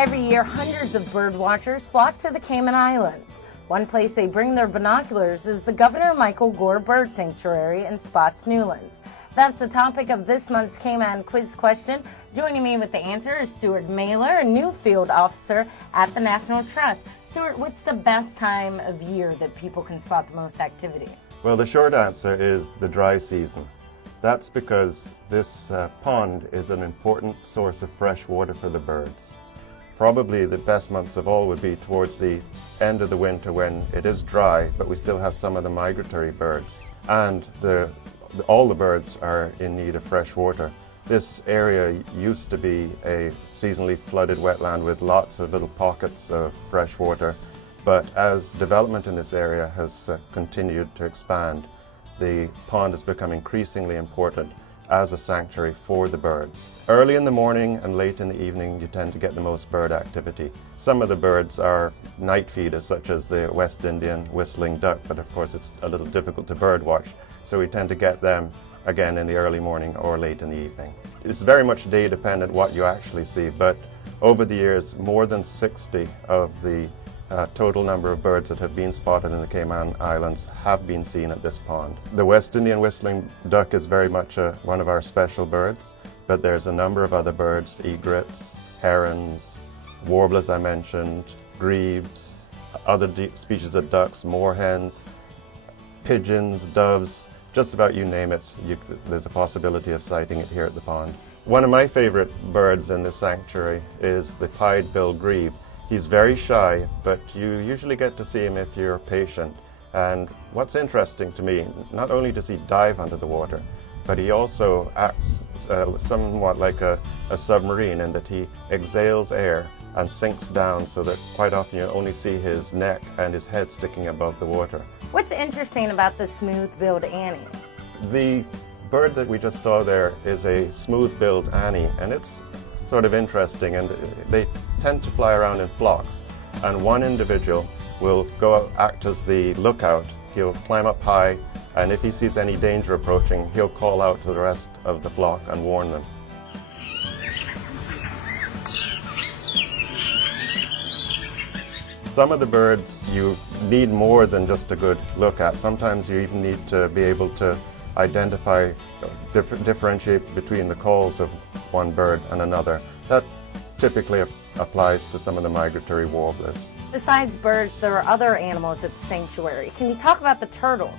Every year, hundreds of bird watchers flock to the Cayman Islands. One place they bring their binoculars is the Governor Michael Gore Bird Sanctuary in Savannah-Newlands. That's the topic of this month's Cayman quiz question. Joining me with the answer is Stuart Mailer, a new field officer at the National Trust. Stuart, what's the best time of year that people can spot the most activity? Well, the short answer is the dry season. That's because this pond is an important source of fresh water for the birds. Probably the best months of all would be towards the end of the winter when it is dry, but we still have some of the migratory birds. And all the birds are in need of fresh water. This area used to be a seasonally flooded wetland with lots of little pockets of fresh water, but as development in this area has continued to expand, the pond has become increasingly important as a sanctuary for the birds. Early in the morning and late in the evening you tend to get the most bird activity. Some of the birds are night feeders, such as the West Indian whistling duck, but of course it's a little difficult to bird watch, so we tend to get them again in the early morning or late in the evening. It's very much day dependent what you actually see, but over the years more than 60 of the total number of birds that have been spotted in the Cayman Islands have been seen at this pond. The West Indian whistling duck is very much one of our special birds, but there's a number of other birds, egrets, herons, warblers I mentioned, grebes, other species of ducks, moorhens, pigeons, doves, just about you name it, there's a possibility of sighting it here at the pond. One of my favorite birds in this sanctuary is the pied-billed grebe. He's very shy, but you usually get to see him if you're patient. And what's interesting to me, not only does he dive under the water, but he also acts somewhat like a submarine in that he exhales air and sinks down so that quite often you only see his neck and his head sticking above the water. What's interesting about the smooth-billed Annie? The bird that we just saw there is a smooth-billed Annie, and it's sort of interesting, and they tend to fly around in flocks, and one individual will go out, act as the lookout. He'll climb up high, and if he sees any danger approaching, he'll call out to the rest of the flock and warn them. Some of the birds you need more than just a good look at. Sometimes you even need to be able to identify, differentiate between the calls of one bird and another. That typically applies to some of the migratory warblers. Besides birds, there are other animals at the sanctuary. Can you talk about the turtles?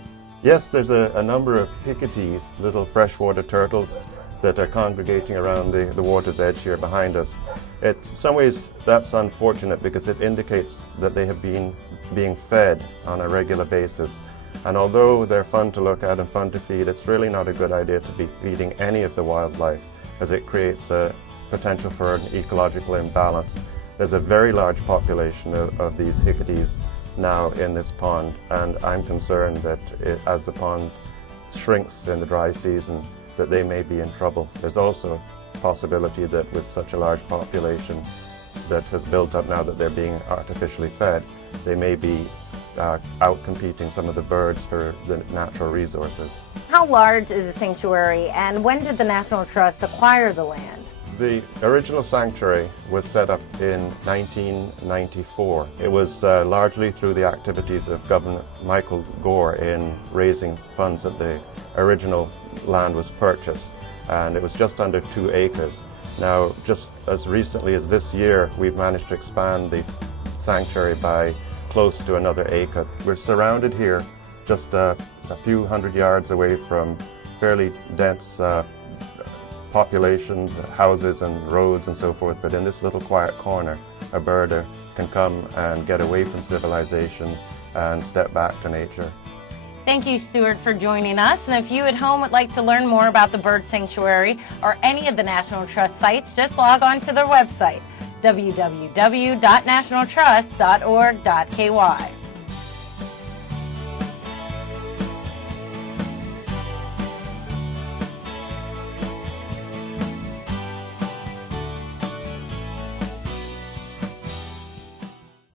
Yes, there's a number of hicketies, little freshwater turtles, that are congregating around the water's edge here behind us. In some ways that's unfortunate because it indicates that they have been being fed on a regular basis. And although they're fun to look at and fun to feed, it's really not a good idea to be feeding any of the wildlife, as it creates a potential for an ecological imbalance. There's a very large population of these hicketies now in this pond, and I'm concerned that as the pond shrinks in the dry season, that they may be in trouble. There's also a possibility that with such a large population that has built up now that they're being artificially fed, they may be out-competing some of the birds for the natural resources. How large is the sanctuary, and when did the National Trust acquire the land? The original sanctuary was set up in 1994. It was largely through the activities of Governor Michael Gore in raising funds that the original land was purchased, and it was just under 2 acres. Now, just as recently as this year, we've managed to expand the sanctuary by close to another acre. We're surrounded here just a few hundred yards away from fairly dense populations, houses and roads and so forth, but in this little quiet corner, a birder can come and get away from civilization and step back to nature. Thank you, Stuart, for joining us. And if you at home would like to learn more about the Bird Sanctuary or any of the National Trust sites, just log on to their website, www.nationaltrust.org.ky.